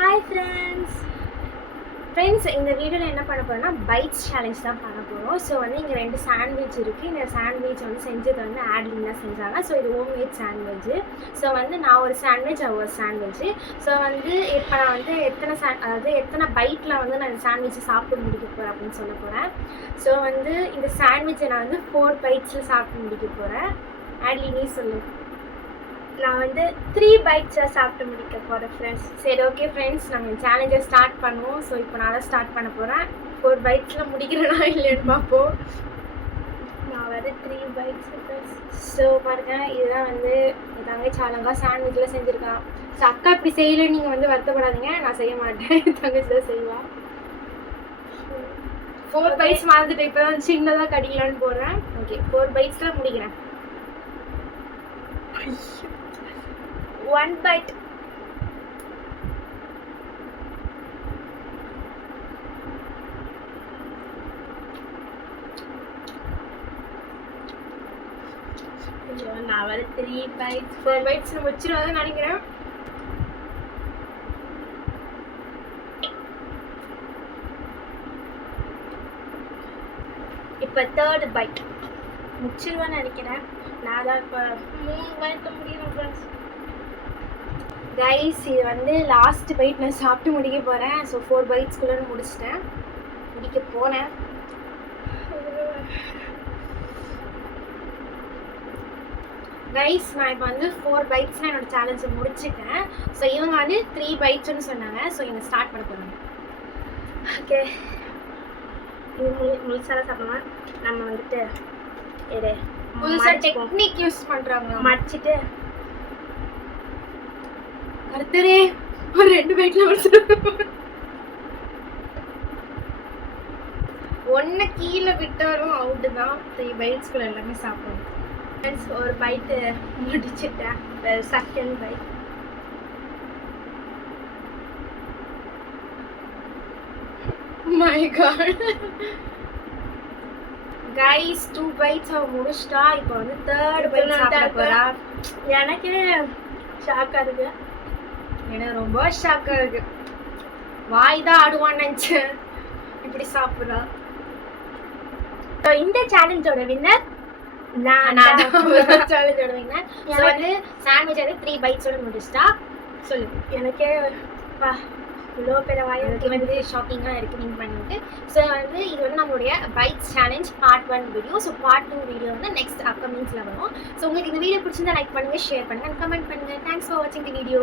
Hi friends இந்த வீடியோவில் என்ன பண்ண போகிறோம்னா பைட்ஸ் சேலஞ்ச் தான் பண்ண போகிறோம். ஸோ வந்து இங்கே 2 சாண்ட்விச் இருக்குது. இந்த சாண்ட்விச் வந்து செஞ்சது வந்து ஆட்லின் தான் செஞ்சாங்க. ஸோ இது ஹோம்மேட் சாண்ட்விட்சு. ஸோ வந்து நான் ஒரு சாண்ட்விச் ஒரு சாண்ட்விட்சு. ஸோ வந்து இப்போ நான் வந்து எத்தனை பைட்டில் வந்து நான் இந்த சாண்ட்விட்சை சாப்பிட்டு முடிக்க போகிறேன் அப்படின்னு சொல்ல போகிறேன். ஸோ வந்து இந்த சாண்ட்விட்சை நான் வந்து 4 பைட்ஸில் சாப்பிட்டு முடிக்க போகிறேன். ஆட்லினே சொல்லு. நான் வந்து 3 பைட்ஸாக சாப்பிட்டு முடிக்க போகிறேன் ஃப்ரெண்ட்ஸ். சரி, ஓகே ஃப்ரெண்ட்ஸ், நம்ம சேலஞ்சை ஸ்டார்ட் பண்ணுவோம். ஸோ இப்போ நான் தான் ஸ்டார்ட் பண்ண போகிறேன். 4 பைட்ஸில் முடிக்கிறேனா இல்லைன்னு பார்ப்போம். நான் வந்து 3 பைட்ஸ் ஃப்ரெண்ட்ஸ். ஸோ பாருங்க, இதுதான் வந்து தங்கச்சி அழகா சாண்ட்விச்சில் செஞ்சுருக்கான். ஸோ அக்கா இப்படி செய்யலை, நீங்கள் வந்து வருத்தப்படாதீங்க, நான் செய்ய மாட்டேன், தங்கச்சி தான் செய்வான். 4 பைட்ஸ் மறந்துட்டு இப்போ தான் சின்னதாக கடிக்கலான்னு போடுறேன். ஓகே, 4 பைட்ஸில் முடிக்கிறேன். 1 bite. நான் வர 3 bites. 4 bites முடிச்சிருவாங்க நினைக்கிறேன். இப்போ 3rd bite முடிச்சிருவான்னு நினைக்கிறேன். நான் தான் இப்போ 3 bite முடிக்கிறேன் ஃப்ரெண்ட்ஸ். கைஸ், இது வந்து லாஸ்ட் பைட் நான் சாப்பிட்டு முடிக்க போகிறேன். ஸோ 4 பைட்ஸ்குள்ளே முடிச்சிட்டேன், முடிக்க போனேன். கைஸ், நான் இப்போ வந்து 4 பைட்ஸ்னால் என்னோட சேலஞ்சை முடிச்சிட்டேன். ஸோ இவங்க வந்து 3 பைட்ஸ்ன்னு சொன்னாங்க. ஸோ இவங்க ஸ்டார்ட் பண்ண போகிறாங்க. ஓகே, இது முழுசாக சாப்பிடலாம். நம்ம வந்துட்டு இது புதுசாக டெக்னிக் யூஸ் பண்ணுறாங்க. மடிச்சிட்டு கருத்தரே ஒரு 2 பைட்ல ஒன்று கீழே விட்டாலும் அவுட்டு தான். 3 பைட்ஸ்குள்ள எல்லாமே சாப்பிடுவோம். ஃப்ரெண்ட்ஸ், ஒரு பைட்டு முடிச்சிட்டேன். Second bite. My god guys, 2 bites அவ முடிச்சிட்டா. இப்போ வந்து 3rd பைட் சாப்பிட போறா. எனக்கே ஷாக்காக இருக்கு. எனக்கு ரொம்ப ஷாக்காக இருக்கு. வாய் தான் ஆடுவான்னு நினச்சேன், இப்படி சாப்பிட்றா. இந்த சேலஞ்சோட வின்னர் சேலஞ்சோட வின்னர். ஸோ வந்து சாண்ட்விச் வந்து 3 பைட்ஸோட முடிச்சிட்டா. சொல்லு. எனக்கே இவ்வளோ பெரிய வாய் எனக்கு வந்து ஷாக்கிங்காக இருக்குது வின் பண்ணிட்டு. ஸோ வந்து இது வந்து நம்மளுடைய bites challenge part 1 video. So part 2 video வந்து நெக்ஸ்ட் அப்கமிங்ஸில் வரும். ஸோ உங்களுக்கு இந்த வீடியோ பிடிச்சிருந்தா லைக் பண்ணுங்கள், ஷேர் பண்ணுங்கள், கமெண்ட் பண்ணுங்கள். தேங்க்ஸ் ஃபார் வாட்சிங் தி வீடியோ.